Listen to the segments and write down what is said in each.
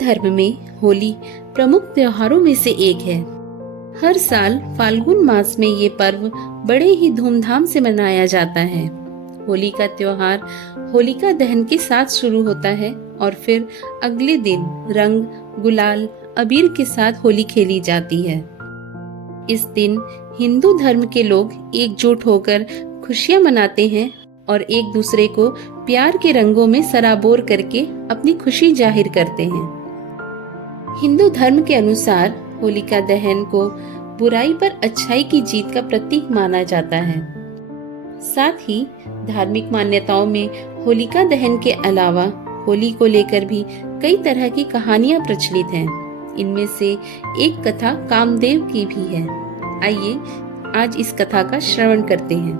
धर्म में होली प्रमुख त्योहारों में से एक है। हर साल फाल्गुन मास में ये पर्व बड़े ही धूमधाम से मनाया जाता है। होली का त्योहार होलिका दहन के साथ शुरू होता है और फिर अगले दिन रंग, गुलाल, अबीर के साथ होली खेली जाती है। इस दिन हिंदू धर्म के लोग एकजुट होकर खुशियां मनाते हैं और एक दूसरे को प्यार के रंगों में सराबोर करके अपनी खुशी जाहिर करते हैं। हिंदू धर्म के अनुसार होलिका दहन को बुराई पर अच्छाई की जीत का प्रतीक माना जाता है। साथ ही धार्मिक मान्यताओं में होलिका दहन के अलावा होली को लेकर भी कई तरह की कहानियां प्रचलित हैं। इनमें से एक कथा कामदेव की भी है। आइए आज इस कथा का श्रवण करते हैं।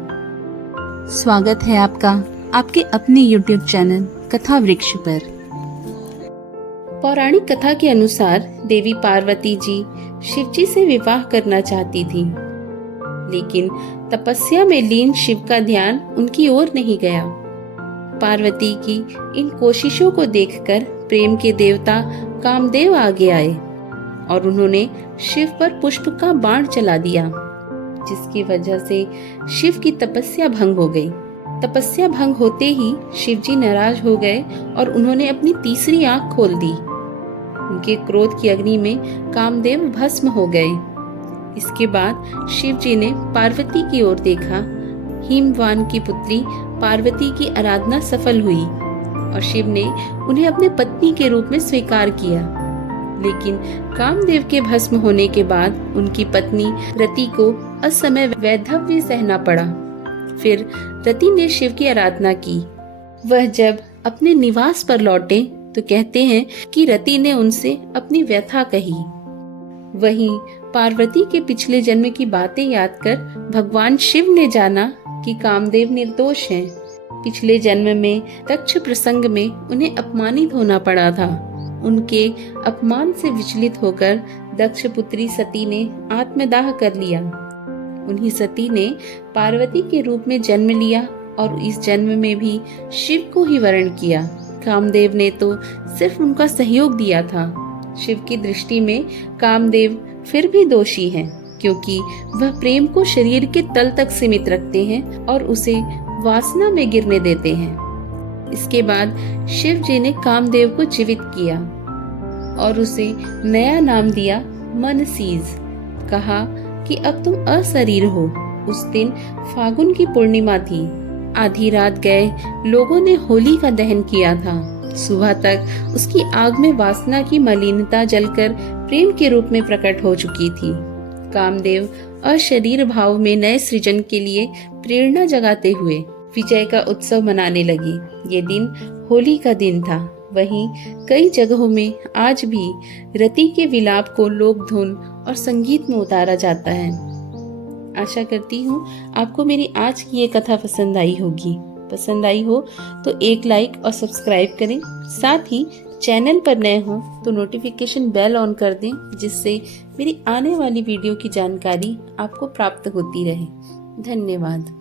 स्वागत है आपका आपके अपने YouTube चैनल कथा वृक्ष पर। पौराणिक कथा के अनुसार देवी पार्वती जी शिवजी से विवाह करना चाहती थी, लेकिन तपस्या में लीन शिव का ध्यान उनकी ओर नहीं गया। पार्वती की इन कोशिशों को देखकर प्रेम के देवता कामदेव आगे आए और उन्होंने शिव पर पुष्प का बाण चला दिया, जिसकी वजह से शिव की तपस्या भंग हो गई। तपस्या भंग होते ही शिवजी नाराज हो गए और उन्होंने अपनी तीसरी आंख खोल दी। उनके क्रोध की अग्नि में कामदेव भस्म हो गए। इसके बाद शिवजी ने पार्वती की ओर देखा। हिमवान की पुत्री पार्वती की आराधना सफल हुई और शिव ने उन्हें अपने पत्नी के रूप में स्वीकार किया। लेकिन कामदेव के भस्म होने के बाद उनकी पत्नी रति को असमय वैधव्य सहना पड़ा। फिर रति ने शिव की आराधना की। वह जब अपने निवास पर लौटे तो कहते हैं कि रति ने उनसे अपनी व्यथा कही। वहीं पार्वती के पिछले जन्म की बातें याद कर भगवान शिव ने जाना कि कामदेव निर्दोष हैं। पिछले जन्म में दक्ष प्रसंग में उन्हें अपमानित होना पड़ा था। उनके अपमान से विचलित होकर दक्ष पुत्री सती ने आत्मदाह कर लिया। उन्हीं सती ने पार्वती के रूप में जन्म लिया और इस जन्म में भी शिव को ही वरण किया। कामदेव ने तो सिर्फ उनका सहयोग दिया था। शिव की दृष्टि में कामदेव फिर भी दोषी हैं, क्योंकि वह प्रेम को शरीर के तल तक सीमित रखते हैं और उसे वासना में गिरने देते हैं। इसके बाद शिव जी ने कामदेव को जीवित किया और उसे नया नाम दिया मनसीज। कहा कि अब तुम अशरीर हो। उस दिन फागुन की पूर्णिमा थी। आधी रात गए लोगों ने होली का दहन किया था। सुबह तक उसकी आग में वासना की मलिनता जलकर प्रेम के रूप में प्रकट हो चुकी थी। कामदेव अशरीर भाव में नए सृजन के लिए प्रेरणा जगाते हुए विजय का उत्सव मनाने लगी। ये दिन होली का दिन था। वहीं कई जगहों में आज भी रति के विलाप को लोक धुन और संगीत में उतारा जाता है। आशा करती हूँ आपको मेरी आज की ये कथा पसंद आई होगी। पसंद आई हो तो एक लाइक और सब्सक्राइब करें। साथ ही चैनल पर नए हो तो नोटिफिकेशन बेल ऑन कर दें, जिससे मेरी आने वाली वीडियो की जानकारी आपको प्राप्त होती रहे। धन्यवाद।